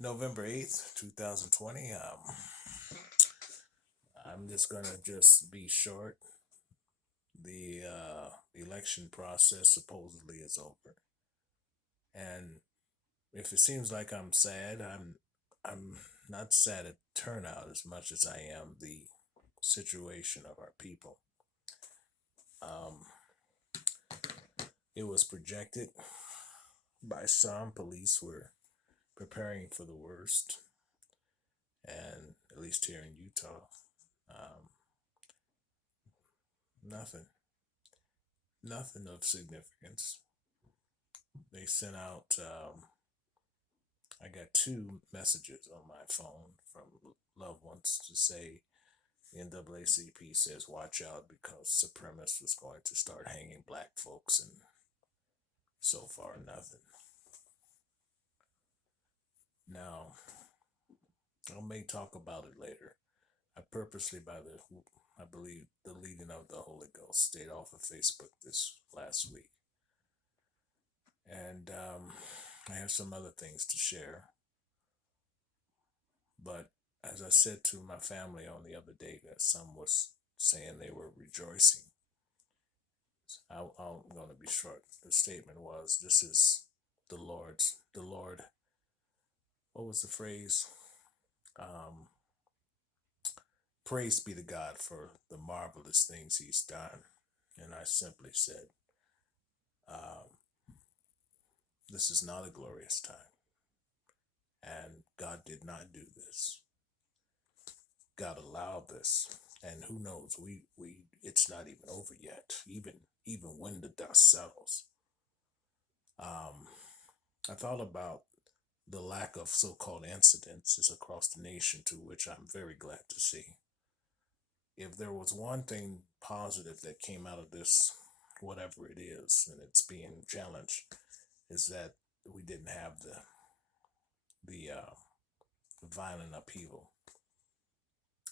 November 8th, 2020. I'm just going to just be short. The election process supposedly is over. And if it seems like I'm sad, I'm not sad at turnout as much as I am the situation of our people. Um, it was projected by some police were preparing for the worst, and at least here in Utah, um, nothing, nothing of significance. They sent out. I got two messages on my phone from loved ones to say the NAACP says watch out because supremacists was going to start hanging black folks, and so far nothing. Now I may talk about it later. I purposely, I believe, the leading of the Holy Ghost, stayed off of Facebook this last week, and I have some other things to share. But as I said to my family on the other day, that some was saying they were rejoicing. I'm going to be short. The statement was, "This is the Lord." What was the phrase? Um, Praise be to God for the marvelous things He's done. And I simply said, um, "This is not a glorious time, and God did not do this. God allowed this, and who knows? We it's not even over yet. Even when the dust settles." Um, I thought about the lack of so-called incidences across the nation, to which I'm very glad to see. If there was one thing positive that came out of this, whatever it is, and it's being challenged, is that we didn't have the violent upheaval.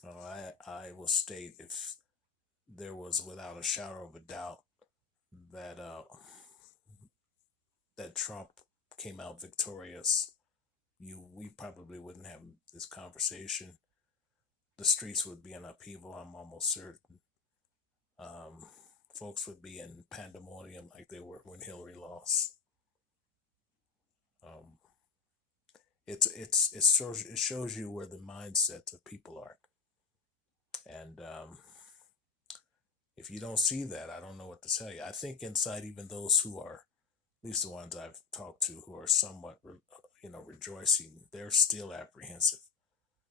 I will state, if there was without a shadow of a doubt that that Trump came out victorious, we probably wouldn't have this conversation. The streets would be in upheaval. I'm almost certain. Um, Folks would be in pandemonium like they were when Hillary lost. Um, it shows you where the mindsets of people are, and if you don't see that, I don't know what to tell you. I think inside, even those who are, at least the ones I've talked to, who are somewhat, rejoicing, they're still apprehensive.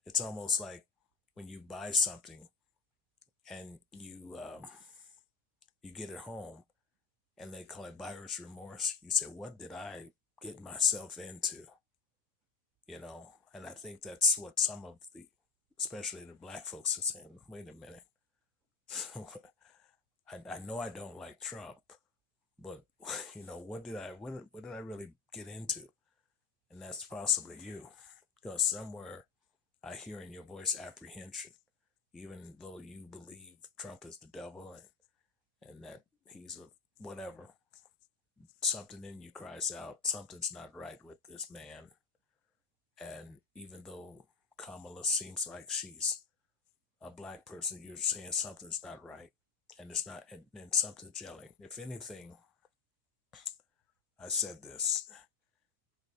It's almost like when you buy something and you get it home, and they call it buyer's remorse. You say, "What did I get myself into?" And I think that's what some of the, especially the black folks, are saying. Wait a minute, I know I don't like Trump, but what did I really get into? And that's possibly you, because somewhere I hear in your voice apprehension, even though you believe Trump is the devil, and that he's a whatever. Something in you cries out, something's not right with this man. And even though Kamala seems like she's a black person, you're saying something's not right, and it's not, and something's gelling. If anything, I said this.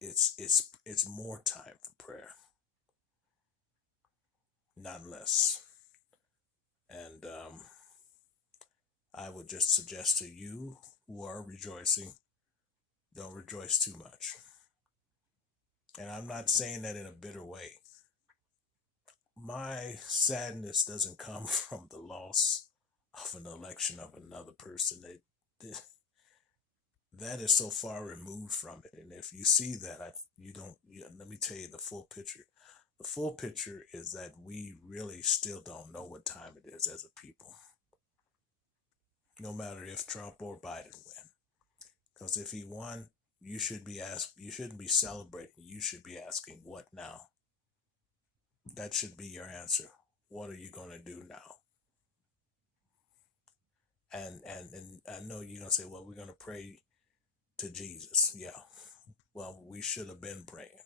It's more time for prayer, not less. And I would just suggest to you who are rejoicing, don't rejoice too much. And I'm not saying that in a bitter way. My sadness doesn't come from the loss of an election of another person. That is so far removed from it. And if you see that, you don't. Let me tell you the full picture. The full picture is that we really still don't know what time it is as a people, no matter if Trump or Biden win. Because if he won, you should be asked. You shouldn't be celebrating. You should be asking, "What now?" That should be your answer. What are you going to do now? And I know you're gonna say, "Well, we're gonna pray to Jesus." Yeah. Well, we should have been praying.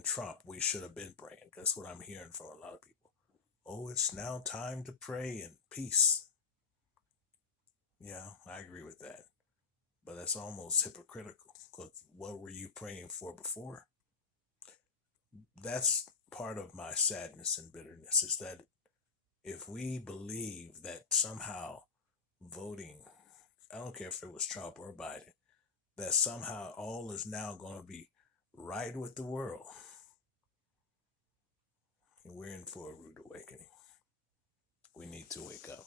than Trump, we should have been praying. That's what I'm hearing from a lot of people. Oh, it's now time to pray and peace. Yeah, I agree with that. But that's almost hypocritical because what were you praying for before? That's part of my sadness and bitterness is that if we believe that somehow voting, I don't care if it was Trump or Biden, that somehow all is now going to be right with the world, and we're in for a rude awakening. We need to wake up.